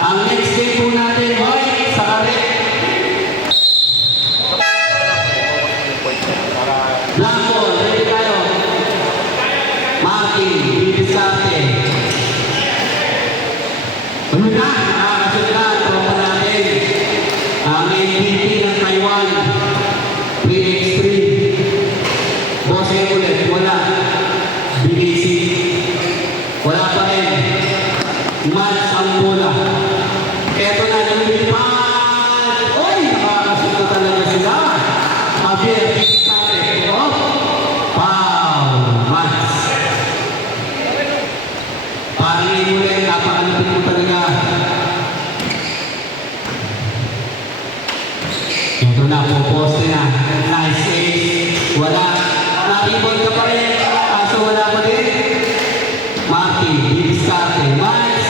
Ang next game po natin, hoy, sa karet. Blanco, ready tayo. Marky, Bibisarte. Ano na? Nakakasunod na, tropa natin. Ang MVP ng Taiwan, 3x3. Bose ulit, wala. BKC, wala pa rin. Mats ang bola. Eto na, lumipad. Uy, nakakasunod talaga sila. Javier, Bibisarte. Oh, wow, Mats. Parang ulit, napakalapit mo talaga. Ito na, puposte na. Nice ace. Wala. Nakibon ka pa rin. Kaso wala pa rin. Marky, Bibisarte, Mats.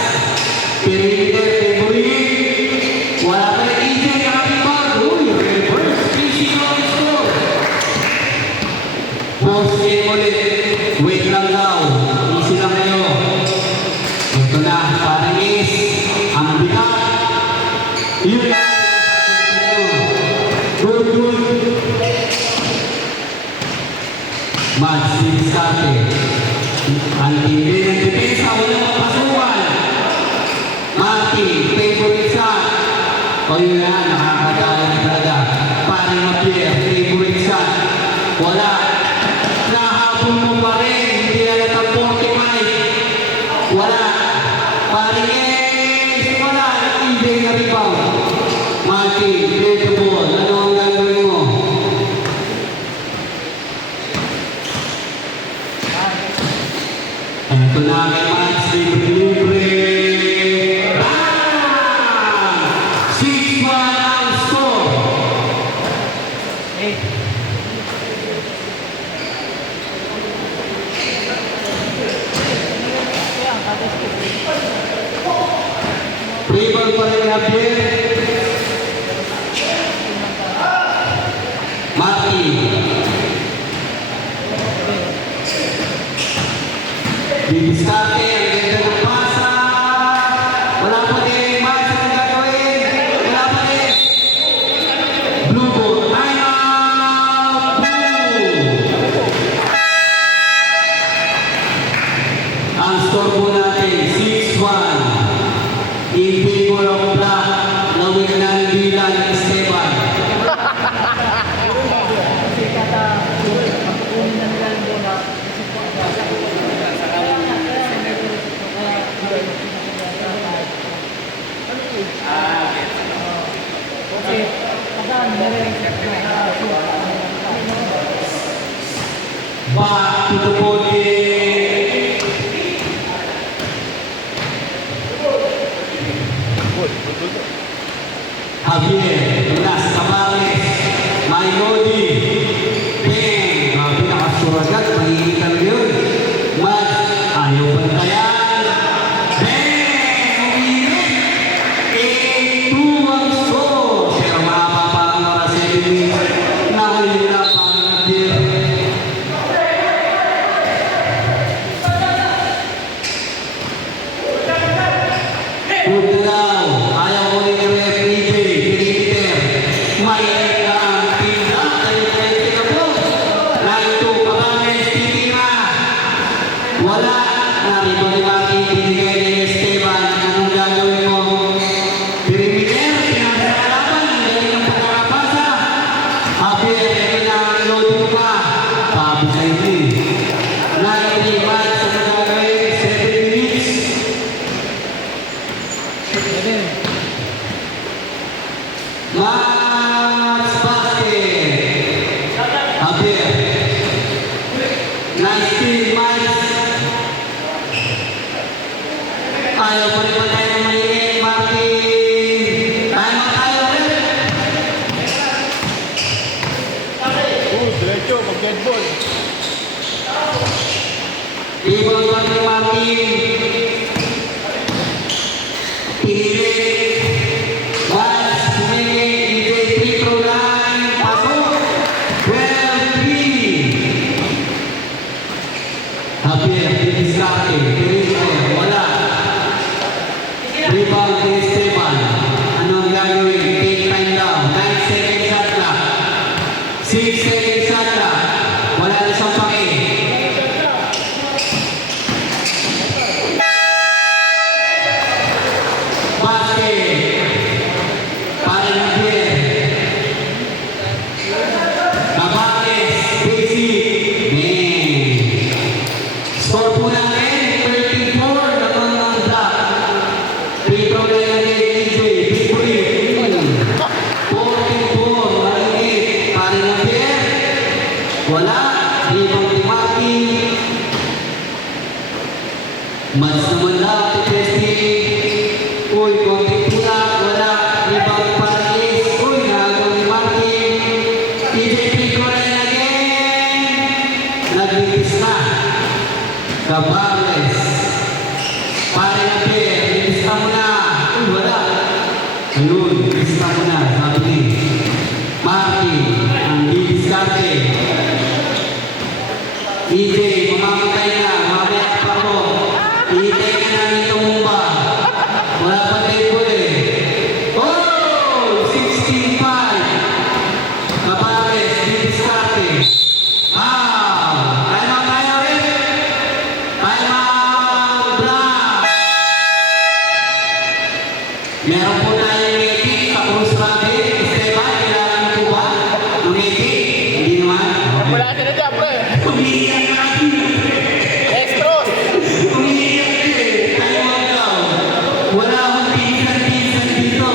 Perimeter, favorite. Wala pa rin. EJ, nakibon. Uy, reverse. Physical score. Post game ulit. Wait lang daw. Easy lang kayo. Ito na, parang ace. Ang bigat. Yun na. Good, good. Mats, Bibisarte. Ang tindi ng depensa, walang mapasukan. Marky, favorite shot. O yun na, nakakadala na talaga. Paring Javier, favorite shot. Wala. Nahabol mo pa rin. Hindi na natang 45. Wala. Paring ace. Wala. Hindi na rebound. Marky, play the ball. Ano ang gagawin mo? Ito na kay Mats, libre. Bang! 6-1 ang score. Rebound pa rin Javier. Marky. Bibisarte, ang ganda ng pasa. Wala pa din. Mats, ang gagawin. Wala pa din. Blue ball. Time out. Blue. Ang score po natin, 6-1. In favor of black, Lawin Nandila ng Esteban. Kasi kata kunin na nila yung bola. Kasi kadaan meron Back to the podium. Javier, Las Cabares, Maynodi, Beng, pinakasuragat, mahihikal yun. Mats, ayaw bantayan. Beng, umirit. 8-2 ang score. Pero mababa ang oras 7 minutes. Nakahila pa ang Javier. Pagdalaw, ayaw ko rin yung FPJ, perimeter. May na ang tinda, tayo tayo tinabot. Line 2, Cabanes, titira. Wala, nariba ni Marky, binigay ni Esteban. Anong gagawin mo? Perimeter, pinagkakalaban, ang galing ng pagkakapasa. Javier, ito na ang loading pa. Sabi sa hindi. Line 3, Mats, ano gagawin? 7 minutes. Mats basket. Javier. Nice steal, Mats. Ayaw pa rin ba tayo ng maingay, Marky? Tayo tayo rin. Diretso, pag-dead ball. Ibang pa rin, Marky. Pinilit. Mats, pinilit. DJ 3 pro line. Pasok. 12-3. Javier, Bibisarte, perimeter, wala. Rebound, Meron po tayong medic sa Cruz Rabbit. Esteban, kailangan niyo po ba? Ang medic? Hindi naman. Wala ka na dyan, pre. Umiiyak na ako. Extros. Umiiyak na eh. Tayo ang daw. Wala akong pinsan-pinsan dito.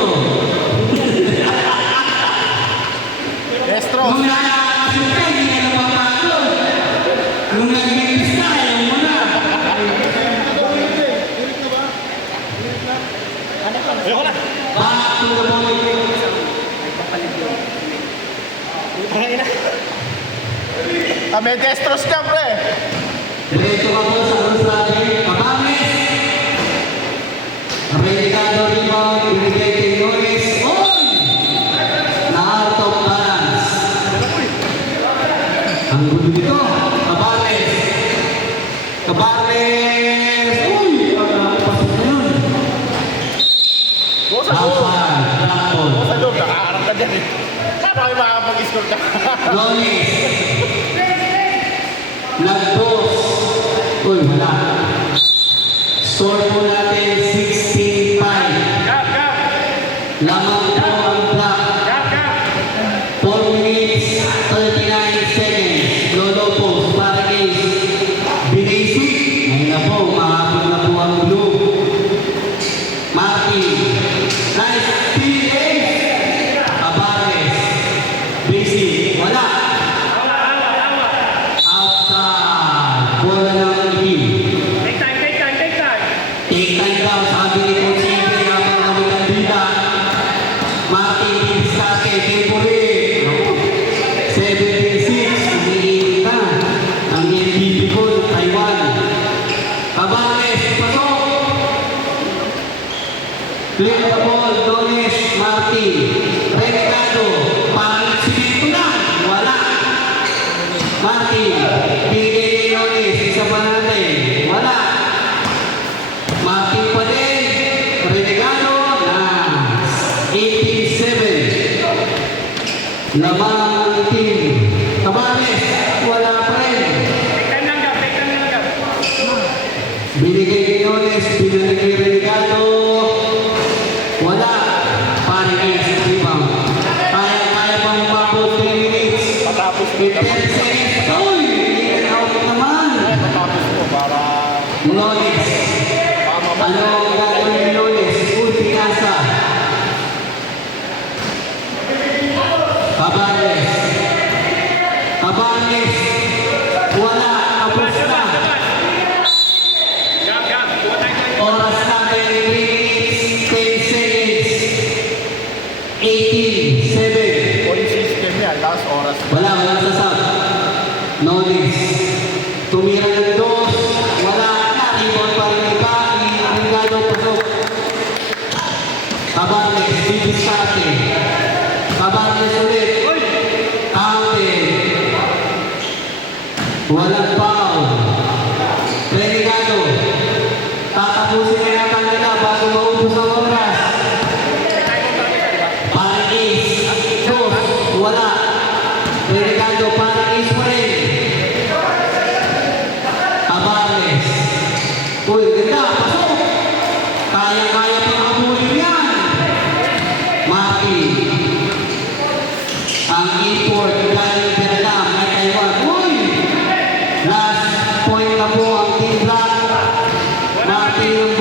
Extros. Nung nakakasyon ka, hindi ka napapagod. Nung nag-miss ka, ayaw mo na. Ayoko na. Back to the point. Tangin na. May destros dyan, pre. Diretso ka po sa Cruz Rabbit. Kabamis. Relegado rebound. Binigay kay Nones. On! Na-out of balance. Ang gulo nito. Kabamis. Kabamis. Uy! Pasok na yun. Go sa loob. Outside. Blackball. Go sa loob. Nakaharap ka dyan eh. Paano kayo makakapag-score ka? Nones. Nag-boss. Uy, wala. Score po natin 16-5. Gap, gap. Lamang po ang clock. Gap, gap. 4 minutes, 39 seconds. Lolo po, para kay Binisi. Ngayon na po, mahapon na po ang blue. Martin. Nice. PA. Cabares. Basic. Wala. Outside. Bola ng team. Take time, take time, take time. Take time daw, sabi ni Coach Ibe, habang nawitandila. Martin Pinsake, favorite. 17-6, umiinit na. Ang MVP po, Taiwan. Cabanes, pasok. Clear the ball, Dones, Martin. Relegado, parang sinito na. Wala. Martin, binigay kay Dones, isa pa natin. Wala. Martin pa din. Relegado na 18-7. Lamang ang team. Cabanes, wala pa rin. Take time lang, gap, take time lang, gap. Binigay kay Yones, binigay kay Relegado. Wala. Paring Ace, rebound. Kaya pang umabot 3 minutes. Matapos mo. 10 seconds. Uy! In out naman. Matapos mo para... Lones. Ano ang gagawin ni Lones? Ulti kasa. Cabanes. Cabanes. Wala. Tapos na. Gap, gap. Tuwa tayo tayo. Oras natin 3 minutes, 10 seconds. 18, 7. Point system yan, last oras. Walang sasab. Nones. Tumira ng dos. Wala na. Rebound pa rin iba. Relegado pasok. Cabanes. Bibisate. Cabanes ulit. Counted. Walang foul. Relegado. Tatapusin na yata nila bago maubos ang oras. Parang Ace. Dos. Wala. Relegado. Parang Ace pa rin. Cabanes. Uy, ganda. Pasok. Kaya-kaya pang habulin yan. Maki. Ang import galing Vietnam ay Taiwan. Uy! Last point na po ang Team Black. Martin